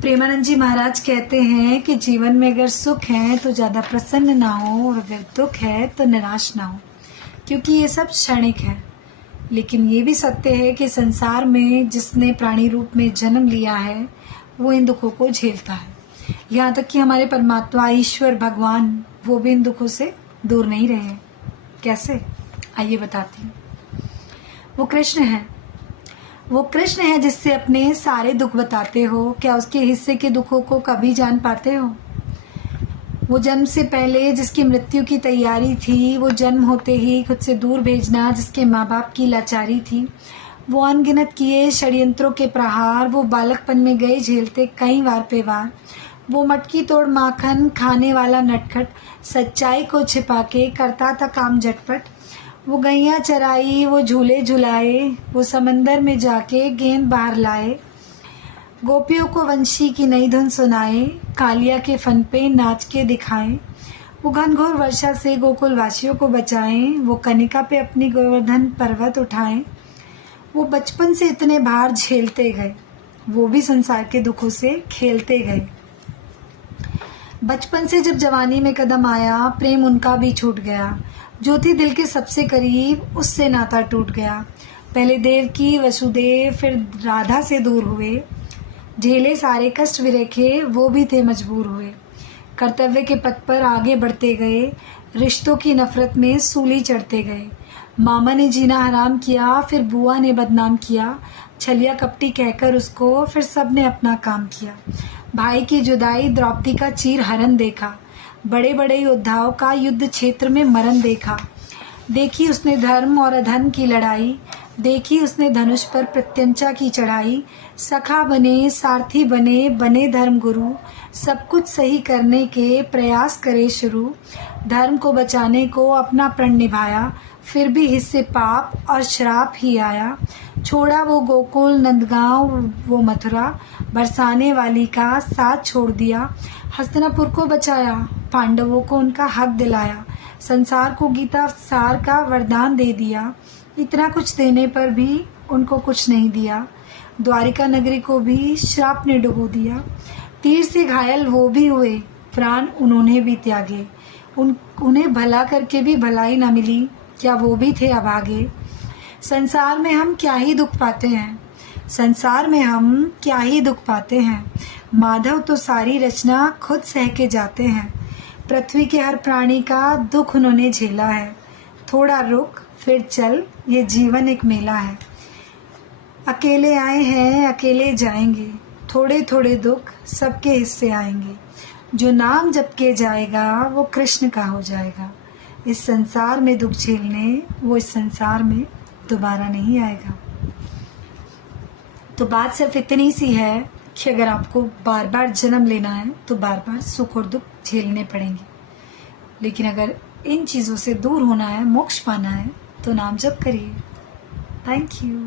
प्रेमानंद जी महाराज कहते हैं कि जीवन में अगर सुख है तो ज़्यादा प्रसन्न ना हो और अगर दुख है तो निराश ना हो, क्योंकि ये सब क्षणिक है। लेकिन ये भी सत्य है कि संसार में जिसने प्राणी रूप में जन्म लिया है वो इन दुखों को झेलता है। यहाँ तक कि हमारे परमात्मा ईश्वर भगवान वो भी इन दुखों से दूर नहीं रहे। कैसे, आइए बताती हूँ। वो कृष्ण है जिससे अपने सारे दुख बताते हो। क्या उसके हिस्से के दुखों को कभी जान पाते हो? वो जन्म से पहले जिसकी मृत्यु की तैयारी थी, वो जन्म होते ही खुद से दूर भेजना जिसके माँ बाप की लाचारी थी, वो अनगिनत किए षड्यंत्रों के प्रहार, वो बालकपन में गए झेलते कई वार पे वार, वो मटकी तोड़ माखन खाने वाला नटखट सच्चाई को छिपा के करता था काम झटपट, वो गैया चराई, वो झूले झुलाए, वो समंदर में जाके गेंद बाहर लाए, गोपियों को वंशी की नई धुन सुनाए, कालिया के फन पे नाच के दिखाए, वो घनघोर वर्षा से गोकुल वासियों को बचाएं, वो कनिका पे अपनी गोवर्धन पर्वत उठाएं, वो बचपन से इतने भार झेलते गए, वो भी संसार के दुखों से खेलते गए। बचपन से जब जवानी में कदम आया, प्रेम उनका भी छूट गया, जो थी दिल के सबसे करीब उससे नाता टूट गया। पहले देवकी वसुदेव फिर राधा से दूर हुए, झेले सारे कष्ट विरेखे वो भी थे मजबूर हुए, कर्तव्य के पथ पर आगे बढ़ते गए, रिश्तों की नफरत में सूली चढ़ते गए। मामा ने जीना हराम किया, फिर बुआ ने बदनाम किया, छलिया कपटी कहकर उसको फिर सब ने अपना काम किया। भाई की जुदाई द्रौपदी का चीर हरण देखा, बड़े बड़े योद्धाओं का युद्ध क्षेत्र में मरण देखा। देखी उसने धर्म और अधर्म की लड़ाई, देखी उसने धनुष पर प्रत्यंचा की चढ़ाई। सखा बने सारथी बने बने धर्म गुरु, सब कुछ सही करने के प्रयास करे शुरू। धर्म को बचाने को अपना प्रण निभाया, फिर भी हिस्से पाप और श्राप ही आया। छोड़ा वो गोकुल नंदगांव वो मथुरा, बरसाने वाली का साथ छोड़ दिया। हस्तिनापुर को बचाया, पांडवों को उनका हक दिलाया, संसार को गीता सार का वरदान दे दिया। इतना कुछ देने पर भी उनको कुछ नहीं दिया, द्वारिका नगरी को भी श्राप ने डुबो दिया। तीर से घायल वो भी हुए, प्राण उन्होंने भी त्यागे, उन्हें भला करके भी भलाई न मिली, क्या वो भी थे अभागे। संसार में हम क्या ही दुख पाते हैं, संसार में हम क्या ही दुख पाते हैं, माधव तो सारी रचना खुद सह के जाते हैं। पृथ्वी के हर प्राणी का दुख उन्होंने झेला है, थोड़ा रुक फिर चल, ये जीवन एक मेला है। अकेले आए हैं अकेले जाएंगे, थोड़े थोड़े दुख सबके हिस्से आएंगे। जो नाम जप के जाएगा वो कृष्ण का हो जाएगा। इस संसार में दुख झेलने वो इस संसार में दोबारा नहीं आएगा। तो बात सिर्फ इतनी सी है कि अगर आपको बार बार जन्म लेना है तो बार बार सुख और दुख झेलने पड़ेंगे, लेकिन अगर इन चीज़ों से दूर होना है, मोक्ष पाना है, तो नाम जप करिए। Thank you.